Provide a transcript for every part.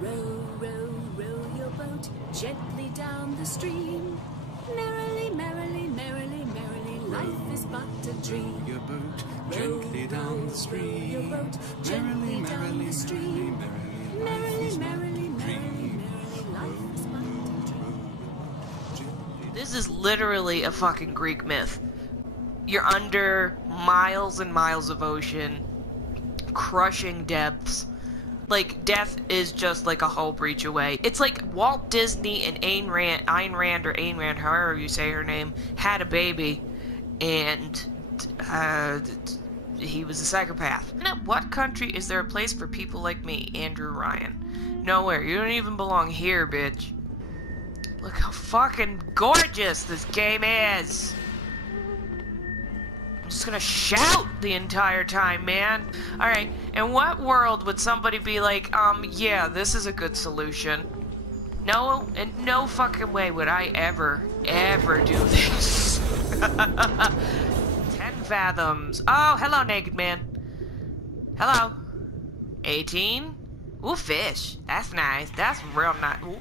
Row, row, row your boat gently down the stream. Merrily, merrily, merrily, merrily, life is but a dream. Your boat gently down the stream. Your boat gently down the stream. Merrily, merrily, merrily, merrily, life is but a dream. This is literally a fucking Greek myth. You're under miles and miles of ocean, crushing depths. Like, death is just like a hull breach away. It's like Walt Disney and Ayn Rand, however you say her name, had a baby, and he was a psychopath. In what country is there a place for people like me, Andrew Ryan? Nowhere. You don't even belong here, bitch. Look how fucking gorgeous this game is. I'm just gonna shout the entire time, man. Alright, in what world would somebody be like, yeah, this is a good solution? No, in no fucking way would I ever do this. 10 fathoms. Oh, hello, naked man. Hello. 18? Ooh, fish. That's nice. That's real nice. Ooh.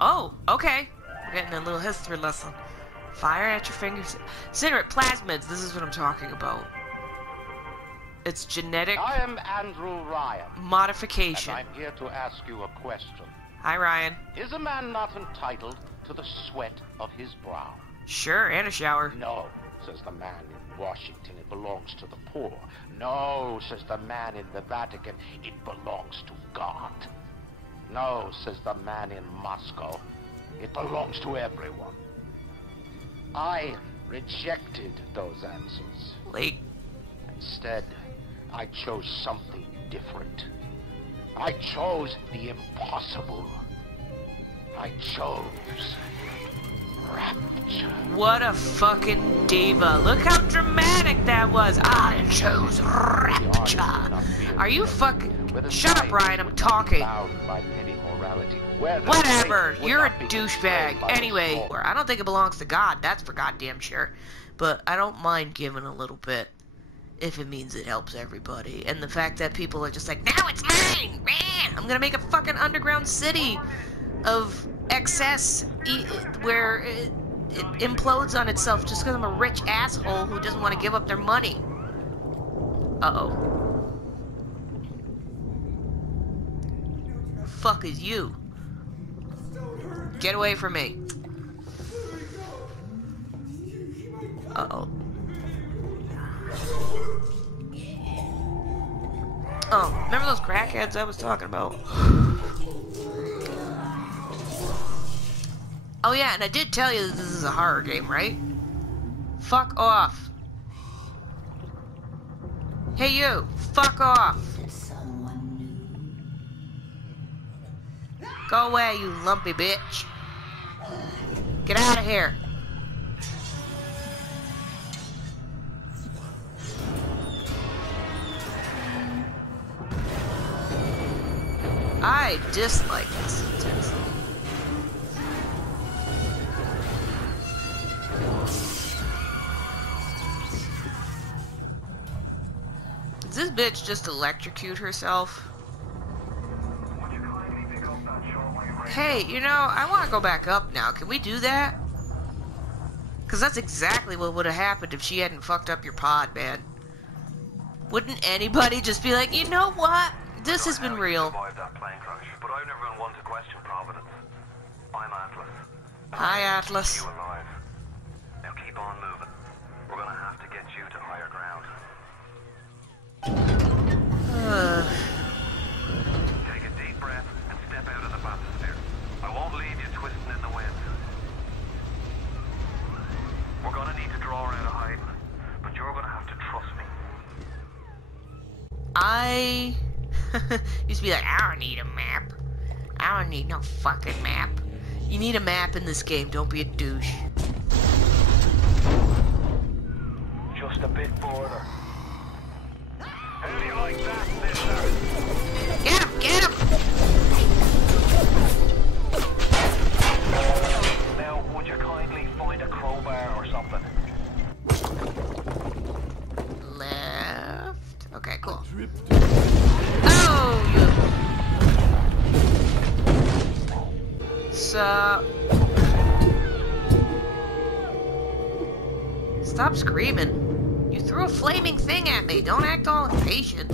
Oh, okay. We're getting a little history lesson. Fire at your fingers. Cigarette plasmids. This is what I'm talking about. It's genetic. I am Andrew Ryan. Modification. And I'm here to ask you a question. Hi, Ryan. Is a man not entitled to the sweat of his brow? Sure, and a shower. No, says the man in Washington, it belongs to the poor. No, says the man in the Vatican, it belongs to God. No, says the man in Moscow, it belongs to everyone. I rejected those answers. Like, instead, I chose something different. I chose the impossible. I chose rapture. what a fucking diva. Look how dramatic that was. I chose rapture. Are you fucking... Shut up, Ryan, I'm talking. Whatever, you're a douchebag. Anyway, I don't think it belongs to God, that's for goddamn sure. But I don't mind giving a little bit, if it means it helps everybody. And the fact that people are just like, now it's mine! Man, I'm gonna make a fucking underground city of excess where it implodes on itself just because I'm a rich asshole who doesn't want to give up their money. Uh-oh. Fuck is you? Get away from me. Uh-oh. Oh, remember those crackheads I was talking about? Oh yeah, and I did tell you that this is a horror game, right? Fuck off. Hey you, fuck off. Go away, you lumpy bitch. Get out of here. I dislike this intensely. Does this bitch just electrocute herself? Hey, you know, I want to go back up now. Can we do that? Because that's exactly what would have happened if she hadn't fucked up your pod, man. Wouldn't anybody just be like, you know what? This has been real. That plane crash, but I've never been one to question Providence. I'm Atlas. Hi, Atlas. You alive. Now keep on moving. We're gonna have to get you to higher ground. Take a deep breath and step out of the bathysphere. I won't leave you twisting in the wind. We're gonna need to draw her out of hiding, but you're gonna have to trust me. I used to be like, I don't need a map. I don't need no fucking map. You need a map in this game, don't be a douche. Just a bit border. How do you like that, mister? Get him! Get him! Now, would you kindly find a crowbar or something? Left. Okay, cool. Oh, you... up? Stop screaming. You threw a flaming thing at me. Don't act all impatient.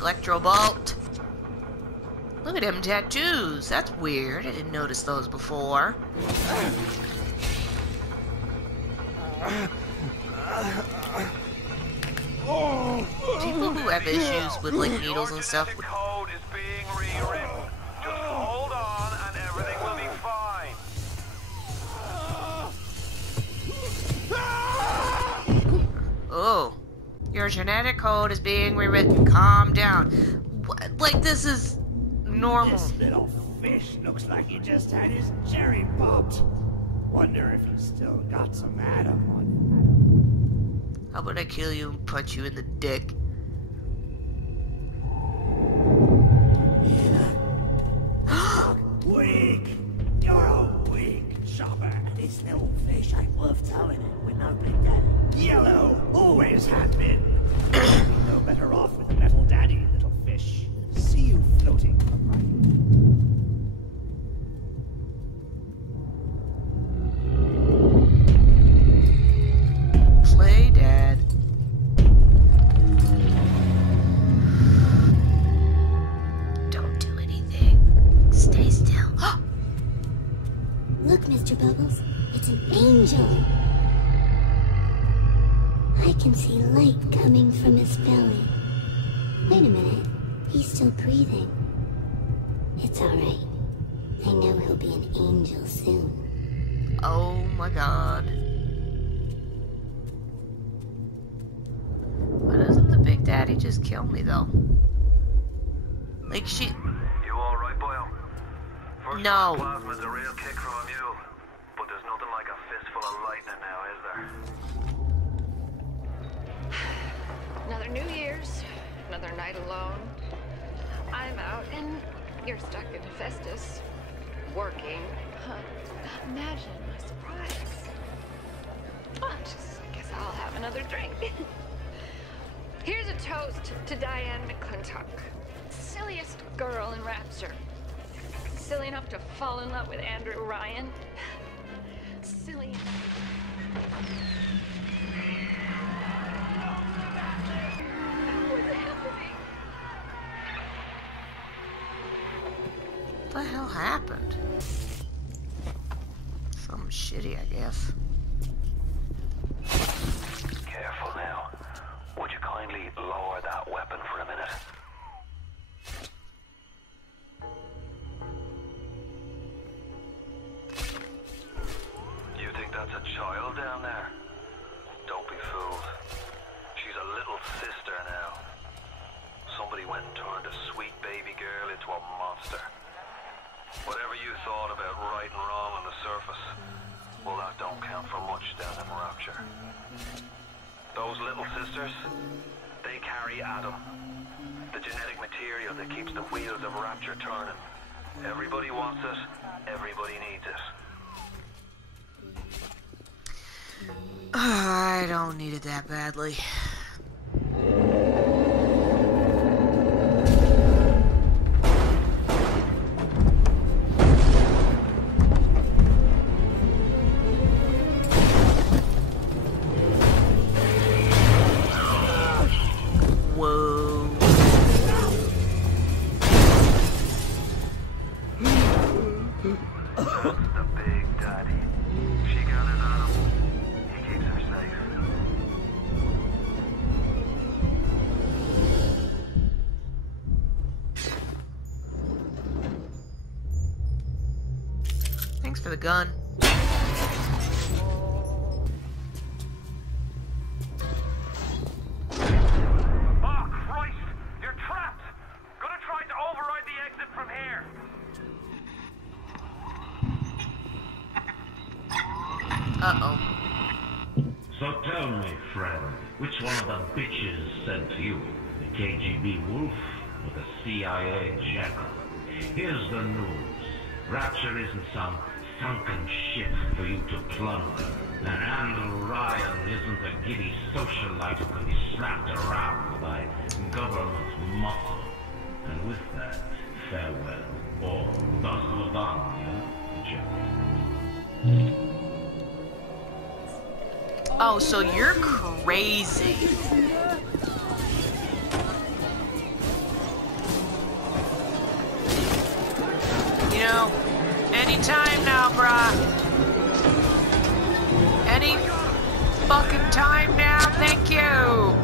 Electro bolt. Look at them tattoos. That's weird. I didn't notice those before. People who have issues with like needles and stuff. Your code is being rewritten. Just hold on and everything will be fine. Oh, your genetic code is being rewritten. Calm down. Like this is normal. This little fish looks like he just had his cherry popped. Wonder if he's still got some Adam on him. How about I kill you and punch you in the dick? Weak! You're a weak chopper. This little fish ain't worth towing it with no big daddy. Yellow always had been. You'd be no better off with a metal daddy, little fish. See you floating upright. Play dead. Don't do anything. Stay still. Look, Mr. Bubbles, it's an angel. I can see light coming from his belly. Wait a minute, he's still breathing. It's alright. I know he'll be an angel soon. Oh my god. Why doesn't the Big Daddy just kill me though? Like she... You alright, BOYO? First No. plasma's a real kick from a mule, but there's nothing like a fistful of lightning now, is there? Another New Year's, another night alone. I'm out and you're stuck in Festus, working. Imagine my surprise. Well, I guess I'll have another drink. Here's a toast to Diane McClintock, silliest girl in Rapture. Silly enough to fall in love with Andrew Ryan. Silly enough. What's happening? What the hell happened? Something shitty, I guess. Careful now. Would you kindly lower that weapon for a minute? You think that's a child down there? Don't be fooled. She's a little sister now. Somebody went and turned a sweet baby girl into a monster. Whatever you thought about right and wrong on the surface, well, that don't count for much down in Rapture. Those little sisters, they carry Adam, the genetic material that keeps the wheels of Rapture turning. Everybody wants it, everybody needs it. I don't need it that badly. Whoa. That's the Big Daddy. She gathers Adam. He keeps her safe. Thanks for the gun. Oh, Christ! You're trapped! Gonna try to override the exit from here. Uh-oh. So tell me, friend, which one of the bitches sent you? The KGB wolf or the CIA jackal? Here's the news. Rapture isn't some sunken ship for you to plunder. And Andrew Ryan isn't a giddy socialite who can be slapped around by government muscle. And with that, farewell. Or das Lavanya, creature. Oh, so you're crazy. You know, anytime now, brah. Any fucking time now, thank you.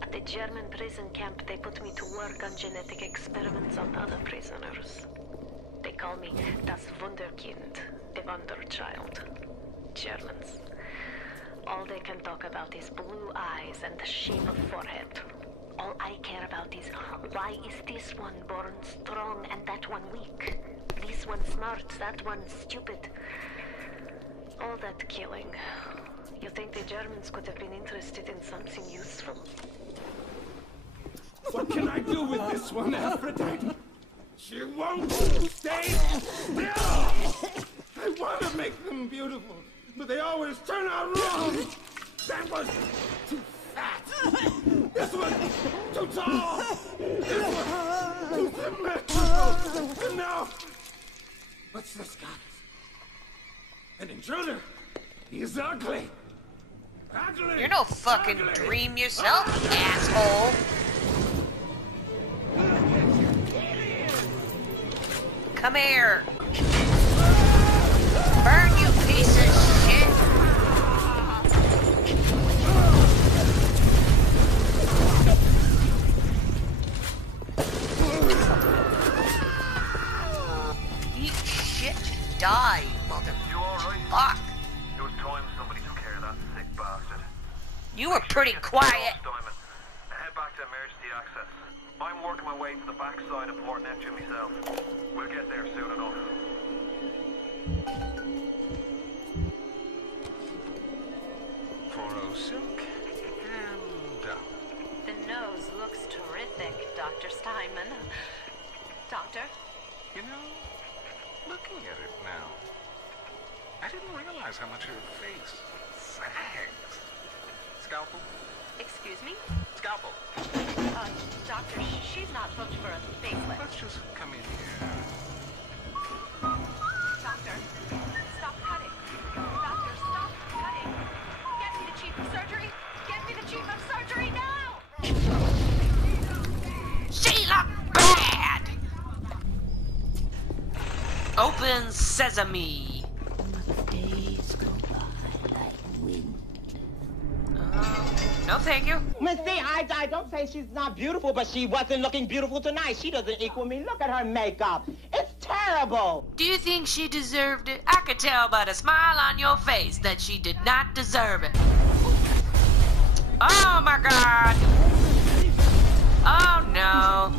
At the German prison camp, they put me to work on genetic experiments on other prisoners. They call me das Wunderkind, the Wonder Child. Germans. All they can talk about is blue eyes and the shape of forehead. All I care about is why is this one born strong and that one weak? This one smart, that one stupid. All that killing. You think the Germans could have been interested in something useful? What can I do with this one, Aphrodite? She won't stay still! I want to make them beautiful, but they always turn out wrong! That was too fat! This one too tall! This one too symmetrical! And now, what's this guy? An intruder! He's ugly! Ugly! You're no fucking dream yourself, asshole. Come here. Burn, you piece of shit. Eat shit, die, motherfucker. You alright? Fuck. It was time somebody took care of that sick bastard. You were pretty quiet. Diamond. Head back to emergency access. I'm working my way to the backside of Port Neptune myself. We'll get there soon enough. Silk and down. The nose looks terrific, Dr. Steinman. Doctor? You know, looking at it now, I didn't realize how much her face sags. Scalpel? Excuse me? Scalpel. Doctor, she's not booked for a facelift. Let's just come in here. Doctor, stop cutting. Doctor, stop cutting. Get me the chief of surgery. Get me the chief of surgery now! She looked bad! Open sesame. Days go by like wind. No, thank you. Miss D, I don't say she's not beautiful, but she wasn't looking beautiful tonight. She doesn't equal me. Look at her makeup. It's terrible. Do you think she deserved it? I could tell by the smile on your face that she did not deserve it. Oh my god! Oh no!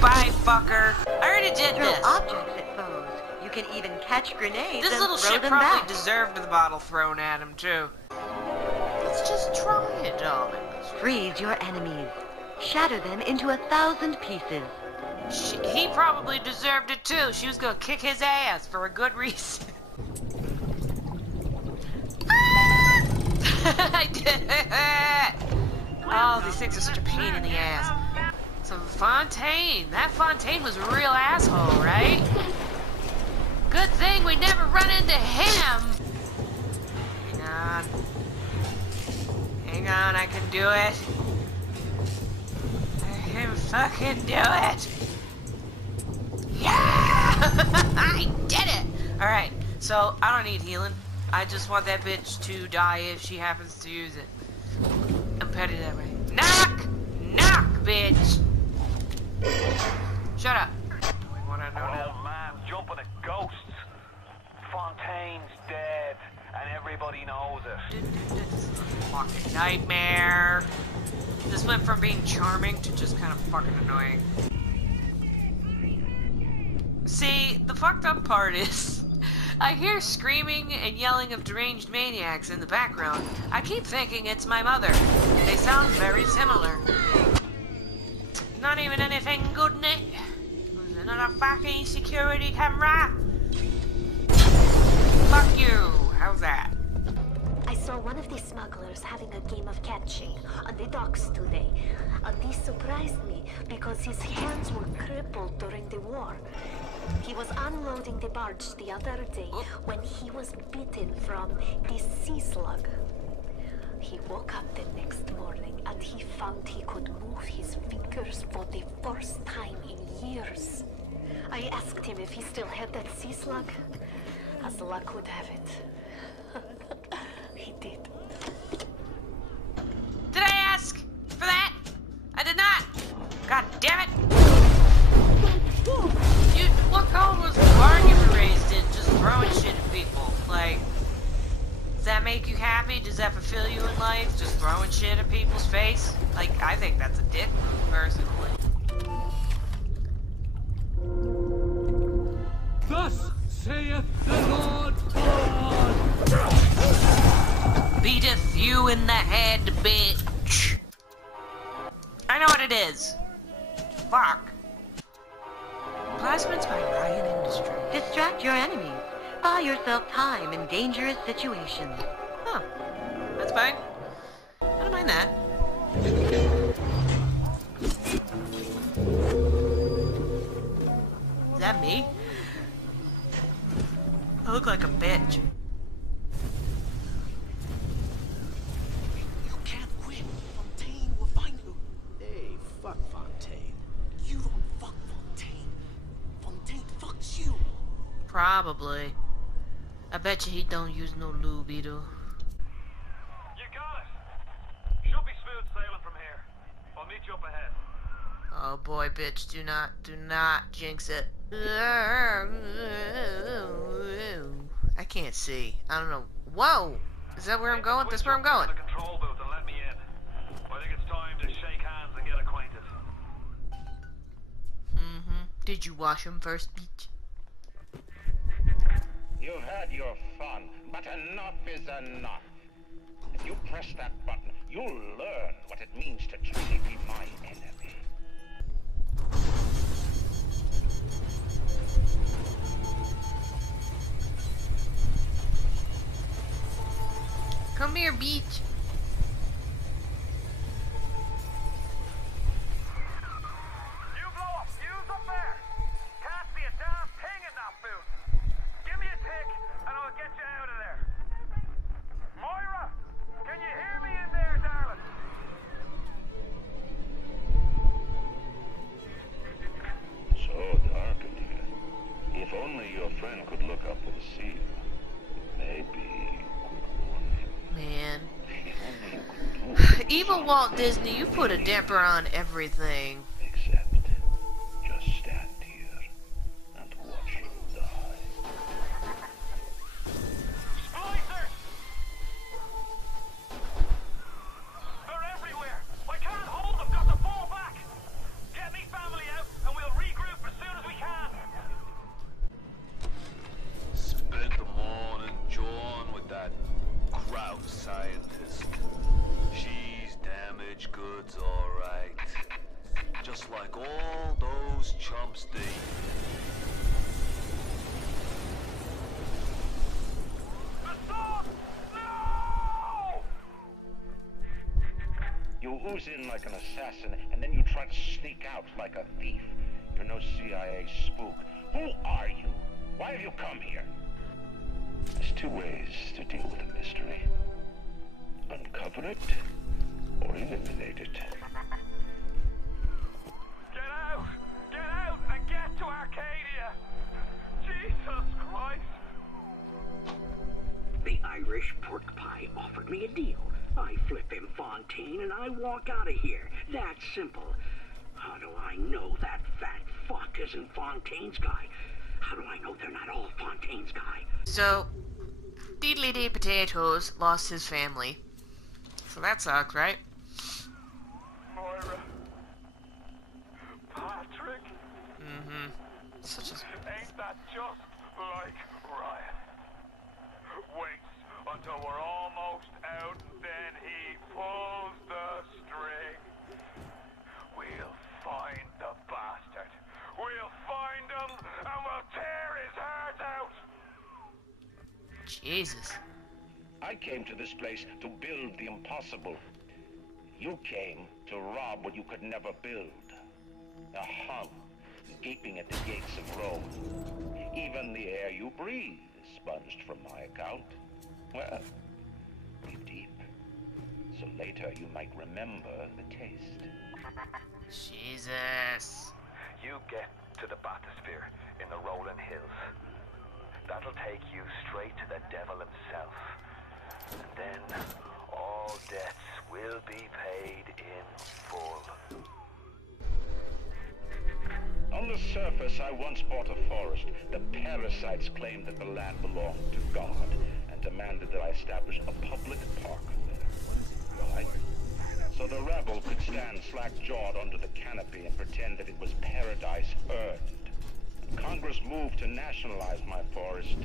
Bye, fucker. I already did Throw this. objects at foes. You can even catch grenades This and little throw shit them probably back. deserved the bottle thrown at him, too. Let's just try it, darling. Freeze your enemies. Shatter them into 1,000 pieces. He probably deserved it, too. She was gonna kick his ass for a good reason. I did it! Oh, these things are such a pain in the ass. So Fontaine. That Fontaine was a real asshole, right? Good thing we never run into him. Hang on. Hang on, I can do it. I can fucking do it. Yeah! I did it! Alright, so I don't need healing. I just want that bitch to die if she happens to use it. I'm petty that way. Knock! Knock, bitch! Shut up. What I know now. Oh man, jumping at ghosts. Fontaine's dead, and everybody knows it. Fucking nightmare. This went from being charming to just kind of fucking annoying. See, the fucked up part is, I hear screaming and yelling of deranged maniacs in the background. I keep thinking it's my mother. They sound very similar. Not even anything good, Nick. Was another fucking security camera? Fuck you. How's that? saw one of the smugglers having a game of catching on the docks today. And this surprised me because his hands were crippled during the war. He was unloading the barge the other day when he was bitten from the sea slug. He woke up the next morning and he found he could move his fingers for the first time in years. I asked him if he still had that sea slug. As luck would have it, he did. Did I ask for that? I did not. God damn it. What code was the barn you were raised in? Just throwing shit at people. Like, does that make you happy? Does that fulfill you in life? Just throwing shit at people's face? Like, I think that's a dick move, personally. Thus saith the Lord God. Beateth you in the head, bitch. I know what it is. Fuck. Plasmids by Ryan Industries. Distract your enemies. Buy yourself time in dangerous situations. Huh. That's fine. I don't mind that. Is that me? I look like a bitch. You can't quit. Fontaine will find you. Hey, fuck Fontaine. You don't fuck Fontaine. Fontaine fucks you. Probably. I bet you he don't use no lube either. You got it. Should be smooth sailing from here. I'll meet you up ahead. Oh boy, bitch, do not jinx it. I can't see. I don't know. Whoa! Is that where I'm going? That's where I'm going. The control booth and let me in. I think it's time to shake hands and get acquainted. Did you wash him first, bitch? You've had your fun, but enough is enough. If you press that button, you'll learn what it means to truly be my enemy. Come here, beach. You blow up! Use up there! Can't see a damn thing in that booth! Give me a tick and I'll get you out of there! Moira! Can you hear me in there, darling? So dark in here. If only your friend could look up and see you. Maybe you could warn him. Man. If only you could do Evil Walt Disney, you put a damper on everything. except just stand here and watch him die. Splicers! They're everywhere! I can't hold them! Got to fall back! Get me family out and we'll regroup as soon as we can! Spent the morning jawing with that crowd scientist. She's damaged goods, alright. Just like all those chumps do. The sword! No! You ooze in like an assassin, and then you try to sneak out like a thief. You're no CIA spook. Who are you? Why have you come here? There's two ways to deal with a mystery. Uncover it, or eliminate it. Get out! Get out and get to Arcadia! Jesus Christ! The Irish pork pie offered me a deal. I flip him Fontaine and I walk out of here. That simple. How do I know that fat fuck isn't Fontaine's guy? How do I know they're not all Fontaine's guy? So, Deedly Dee Potatoes lost his family. So that sucks, right? Moira. Patrick. Such a... Ain't that just like Ryan? Waits until we're almost out, then he pulls the string. We'll find the bastard. We'll find him and we'll tear his heart out. Jesus. I came to this place to build the impossible. You came to rob what you could never build. A hum, gaping at the gates of Rome. Even the air you breathe is sponged from my account. Well, breathe deep, so later you might remember the taste. Jesus. You get to the bathysphere in the rolling hills. That'll take you straight to the devil himself. And then all debts will be paid in full. On the surface, I once bought a forest. The parasites claimed that the land belonged to God and demanded that I establish a public park there. Why? So the rebel could stand slack-jawed under the canopy and pretend that it was paradise earned. Congress moved to nationalize my forest.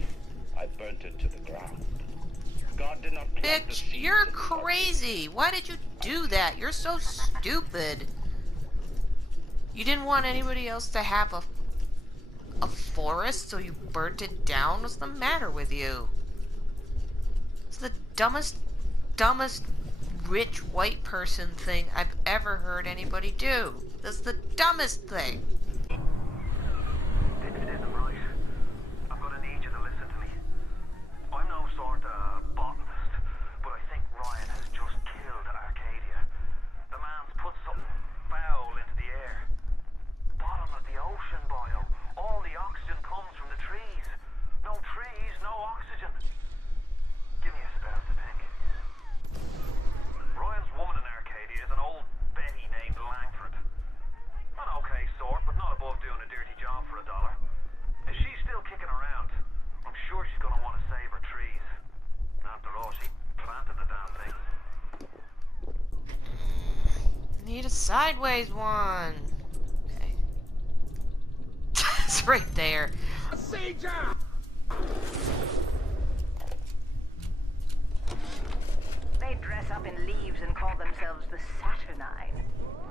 I burnt it to the ground. God did not plant the Bitch, seeds you're of crazy. Why did you do that? You're so stupid. You didn't want anybody else to have a forest, so you burnt it down? What's the matter with you? It's the dumbest rich white person thing I've ever heard anybody do. That's the dumbest thing. This isn't right. I'm gonna need you to listen to me. I'm no sort of botanist, but I think Ryan has just killed Arcadia. The man's put something foul into the air. Bottom of the ocean, Boyo. All the oxygen comes from the trees. No trees, no oxygen. Give me a spell to think. Ryan's woman in Arcadia is an old Betty named Langford. An okay sort, but not above doing a dirty job for $1. If she's still kicking around, I'm sure she's gonna want to save her trees. After all, she planted the damn thing. Need a sideways one. Okay. It's right there. They dress up in leaves and call themselves the Saturnine.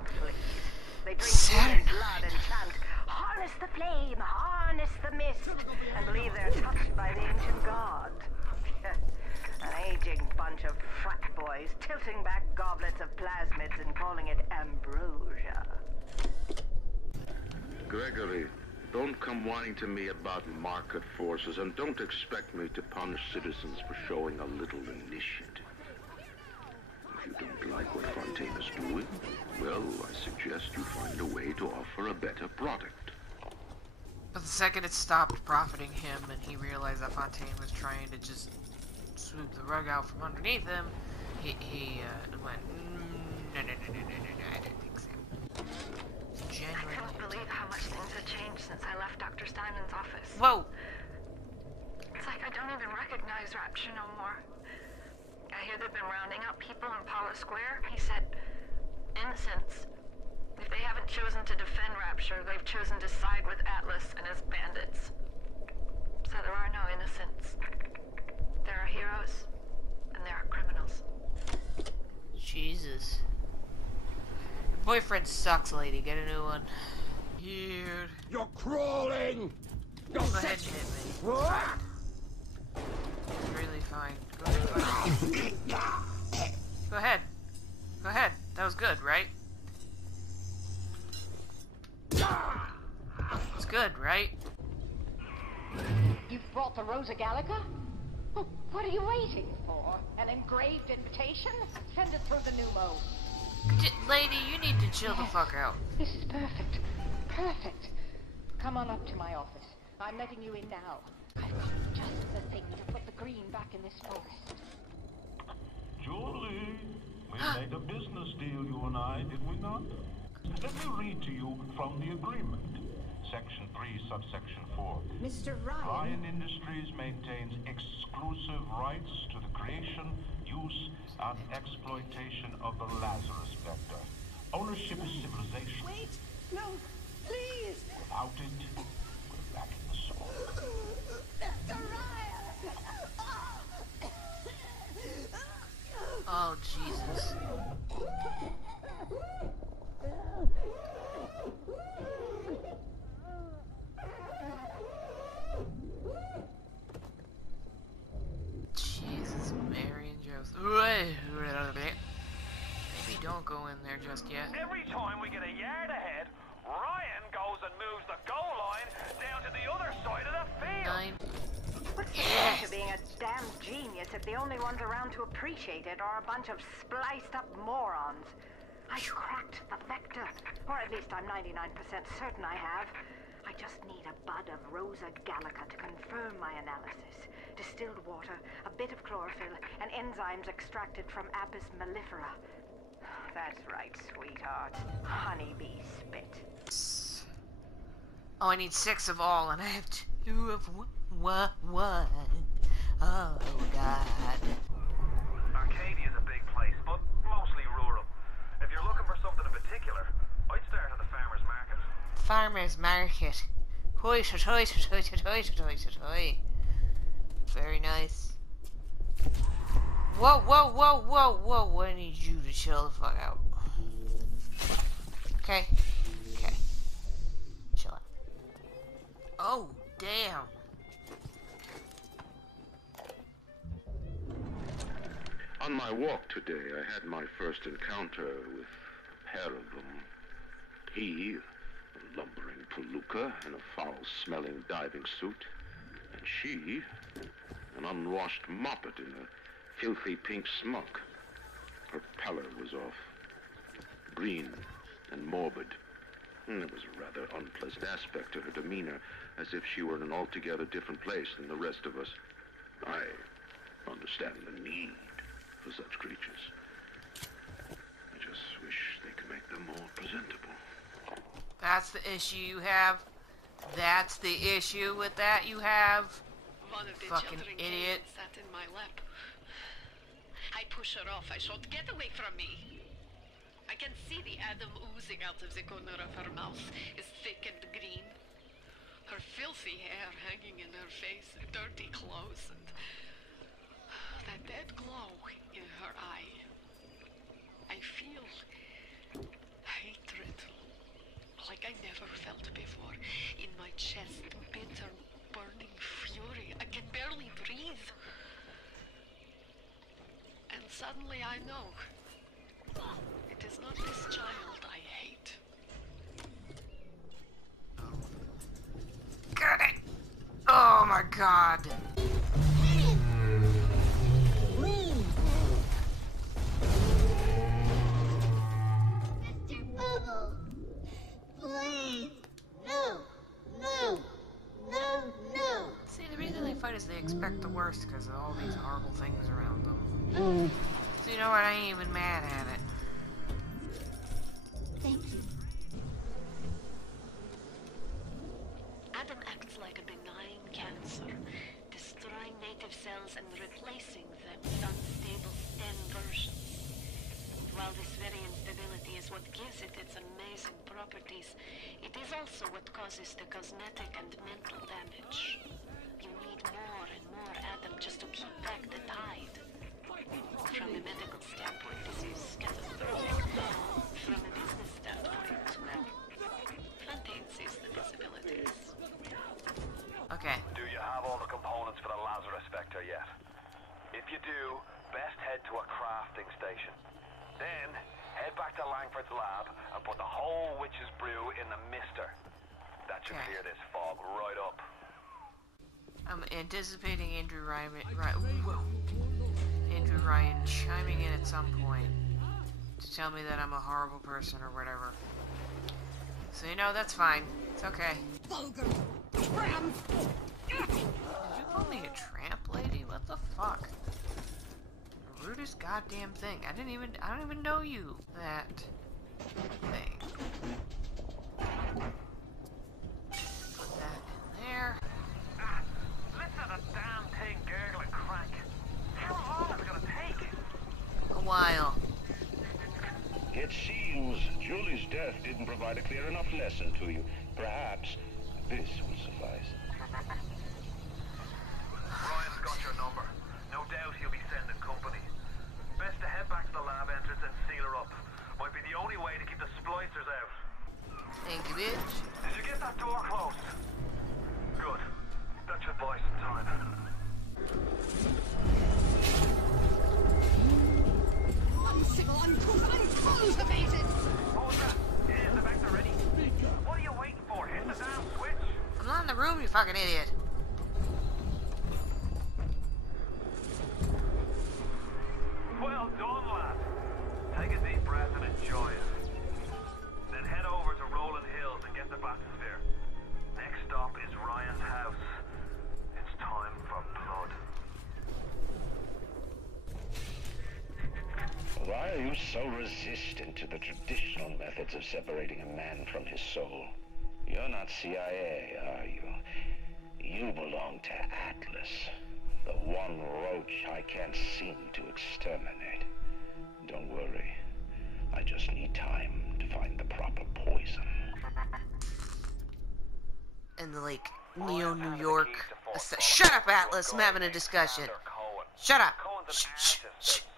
Please. They drink human blood and chant, harness the flame, harness the mist, and believe they're touched by the ancient god. An aging bunch of frat boys tilting back goblets of plasmids and calling it ambrosia. Gregory, don't come whining to me about market forces, and don't expect me to punish citizens for showing a little initiative. If you don't like what Fontaine is doing, well, I suggest you find a way to offer a better product. But the second it stopped profiting him and he realized that Fontaine was trying to just swoop the rug out from underneath him, he went, no, I don't think so. Genuinely. I can't believe how much things have changed since I left Dr. Steinman's office. Whoa! It's like I don't even recognize Rapture no more. I hear they've been rounding up people in Paula Square. He said, innocents. If they haven't chosen to defend Rapture, they've chosen to side with Atlas and his bandits. So there are no innocents. There are heroes, and there are criminals. Jesus. Your boyfriend sucks, lady. Get a new one. Here. You're crawling! Go ahead and hit me. It's really fine. Go ahead. Go ahead. That was good, right? It's good, right? You've brought the Rosa Gallica? Well, what are you waiting for? An engraved invitation? Send it through the pneumo. Lady, you need to chill the fuck out. This is perfect. Perfect. Come on up to my office. I'm letting you in now. I've got just the thing to put the green back in this forest. Julie, we made a business deal, you and I, did we not? Let me read to you from the agreement. Section 3, subsection 4. Mr. Ryan. Ryan Industries maintains exclusive rights to the creation, use, and exploitation of the Lazarus Vector. Ownership is civilization. Wait! No! Please! Without it, we're back in the swamp. Mr. Ryan! Oh, Jesus. Jesus, Mary. won't go in there just yet. Every time we get a yard ahead, Ryan goes and moves the goal line down to the other side of the field. What's the point of being a damn genius if the only ones around to appreciate it are a bunch of spliced up morons? I cracked the vector, or at least I'm 99% certain I have. I just need a bud of Rosa gallica to confirm my analysis. Distilled water, a bit of chlorophyll, and enzymes extracted from Apis mellifera. That's right, sweetheart. Honeybee spit. Oh, I need 6 of all, and I have 2 of one. Oh, God. Arcadia's a big place, but mostly rural. If you're looking for something in particular, I'd start at the farmer's market. Farmer's market. Hoi, hoi, hoi, hoi, hoi, hoi. Very nice. Whoa, whoa, whoa, whoa, whoa. I need you to chill the fuck out. Okay. Okay. Chill out. Oh, damn. On my walk today, I had my first encounter with a pair of them. He, a lumbering palooka in a foul-smelling diving suit, and she, an unwashed moppet in a filthy pink smock. Her pallor was off, green and morbid. And there was a rather unpleasant aspect to her demeanor, as if she were in an altogether different place than the rest of us. I understand the need for such creatures. I just wish they could make them more presentable. That's the issue you have? That's the issue with that you have? One of the Fucking children idiot. came and sat in my lap. I push her off. I shout, "Get away from me!" I can see the Adam oozing out of the corner of her mouth is thick and green. Her filthy hair hanging in her face, dirty clothes, and that dead glow in her eye. I feel hatred, like I never felt before, in my chest, bitter, burning fury. I can barely breathe. And suddenly I know. It is not this child I hate. Got it! Oh my god. Mr. Bubble, please, no, no, no, no. See, the reason they fight is they expect the worst because of all these horrible things around them. So you know what, I ain't even mad at it. Thank you. Adam acts like a benign cancer, destroying native cells and replacing them with unstable stem versions. While this very instability is what gives it its amazing properties, it is also what causes the cosmetic and mental damage. You need more and more Adam just to keep back the tide. From a medical standpoint, this is catastrophic. From a business standpoint, well, Fontaine sees the possibilities. Okay. Do you have all the components for the Lazarus Vector yet? If you do, best head to a crafting station. Then, head back to Langford's lab and put the whole witch's brew in the mister. That should clear this fog right up. I'm anticipating Andrew Ryan chiming in at some point to tell me that I'm a horrible person or whatever. So you know, that's fine. It's okay. Vulgar tramp! Did you call me a tramp, lady? What the fuck? The rudest goddamn thing. I don't even know you. That thing. Put that in there. Listen to the damn thing gurgle and crank. How long is it gonna take? A while. It seems Julie's death didn't provide a clear enough lesson to you. Perhaps this will suffice. Ryan's got your number. No doubt he'll be sending company. Best to head back to the lab entrance and seal her up. Might be the only way to keep the splicers out. Thank you, bitch. Did you get that door closed? Good. That should buy some time. Uncivil, uncouth, uncouth! you fucking idiot. Well done, lad. Take a deep breath and enjoy it. Then head over to Rolling Hills and get the bathysphere. Next stop is Ryan's house. It's time for blood. Why are you so resistant to the traditional methods of separating a man from his soul? You're not CIA, are you? You belong to Atlas, the one roach I can't seem to exterminate. Don't worry. I just need time to find the proper poison. And the, like, New York... Shut up, Atlas! I'm having a discussion. Shut up! Shh.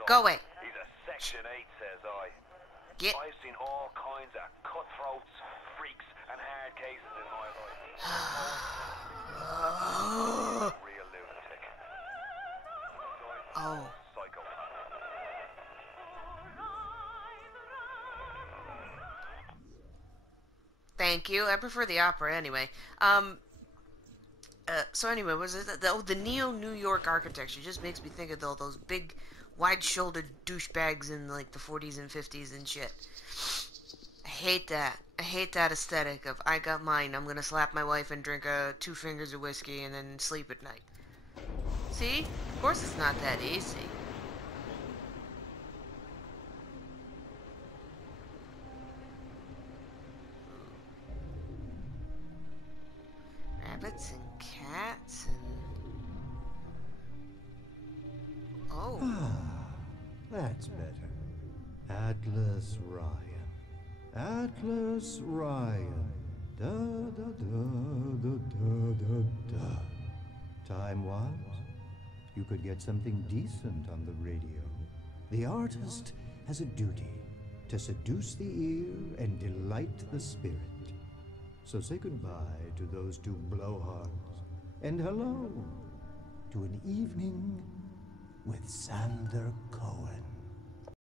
Go away. He's a Section 8, says I. Get... I've seen all kinds of cutthroats, freaks, and hard cases in my life. Real lunatic. Oh. Thank you. I prefer the opera anyway. So anyway, was it the Neo-New York architecture just makes me think of all those big, wide-shouldered douchebags in like the 40s and 50s and shit. I hate that. I hate that aesthetic of I got mine. I'm gonna slap my wife and drink 2 fingers of whiskey and then sleep at night. See? Of course it's not that easy. Rabbits and cats and... Oh. Ah, that's better. Atlas Ryan. Atlas Ryan. Da da da da da da da. Time-wise, you could get something decent on the radio. The artist has a duty to seduce the ear and delight the spirit. So say goodbye to those 2 blowhards, and hello to an evening with Sander Cohen.